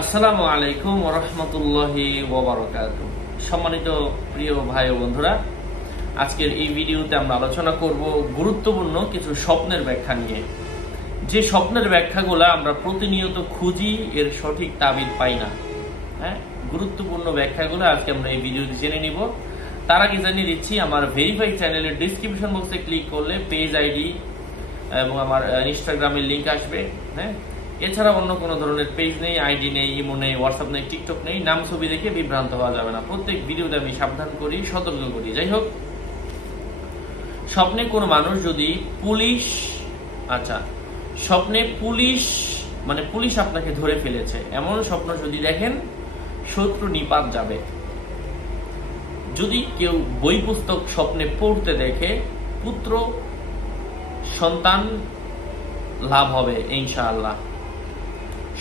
আসসালামু আলাইকুম ওয়া রাহমাতুল্লাহি ওয়া বারাকাতুহু। সম্মানিত প্রিয় ভাই ও বন্ধুরা, আজকের এই ভিডিওতে আমরা আলোচনা করব গুরুত্বপূর্ণ কিছু স্বপ্নের ব্যাখ্যা নিয়ে। যে স্বপ্নের ব্যাখ্যাগুলো আমরা প্রতিনিয়ত খুঁজি, এর সঠিক তাবিদ পাই না। গুরুত্বপূর্ণ ব্যাখ্যাগুলো আজকে আমরা এই ভিডিওতে জেনে নিব। তার আগে জানিয়ে দিচ্ছি, আমার ভেরিফাই চ্যানেলের ডেসক্রিপশন বক্সে ক্লিক করলে পেজ আইডি এবং আমার ইনস্টাগ্রামের লিংক আসবে। এছাড়া অন্য কোনো ধরনের পেজ নেই, আইডি নেই, ইমো নেই, হোয়াটসঅ্যাপ নেই, টিকটক নেই। নাম ছবি দেখে বিভ্রান্ত হওয়া যাবে না। প্রত্যেক ভিডিওতে আমি সাবধান করি, সতর্ক করি। যাই হোক, স্বপ্নে কোনো মানুষ যদি স্বপ্নে পুলিশ আপনাকে ধরে ফেলেছে এমন স্বপ্ন যদি দেখেন, শত্রু নিপাত যাবে। যদি কেউ বই পুস্তক স্বপ্নে পড়তে দেখে, পুত্র সন্তান লাভ হবে ইনশাআল্লাহ।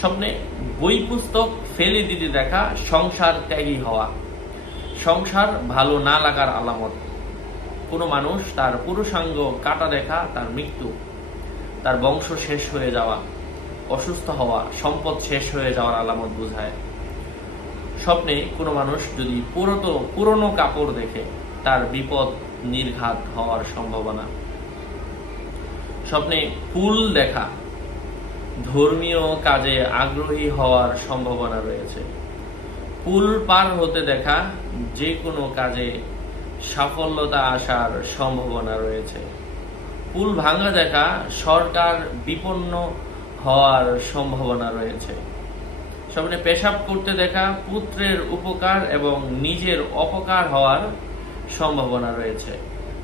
স্বপ্নে বই পুস্তক ফেলে দিতে দেখা, সংসার ত্যাগী হওয়া, সংসার ভালো না লাগার আলামত। কোনো মানুষ তার পুরুষাঙ্গ কাটা দেখা, তার মৃত্যু, তার বংশ শেষ হয়ে যাওয়া, অসুস্থ হওয়া, সম্পদ শেষ হয়ে যাওয়ার আলামত বোঝায়। স্বপ্নে কোনো মানুষ যদি পুরনো কাপড় দেখে, তার বিপদ নির্ঘাত হওয়ার সম্ভাবনা। স্বপ্নে ফুল দেখা, ধর্মীয় কাজে আগ্রহী হওয়ার সম্ভাবনা রয়েছে। পুল পার হতে দেখা, যে কোনো কাজে সাফল্যতা আসার সম্ভাবনা রয়েছে। পুল ভাঙা দেখা, সরকার বিপন্ন হওয়ার সম্ভাবনা রয়েছে। স্বপ্নে পেশাব করতে দেখা, পুত্রের উপকার এবং নিজের অপকার হওয়ার সম্ভাবনা রয়েছে।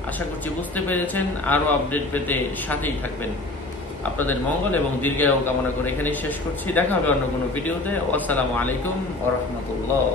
আশা করছি বুঝতে পেরেছেন। আরো আপডেট পেতে সাথেই থাকবেন। আপনাদের মঙ্গল এবং দীর্ঘায়ু কামনা করে এখানেই শেষ করছি। দেখা হবে অন্য কোনো ভিডিওতে। আসসালামু আলাইকুম ওয়া রাহমাতুল্লাহ।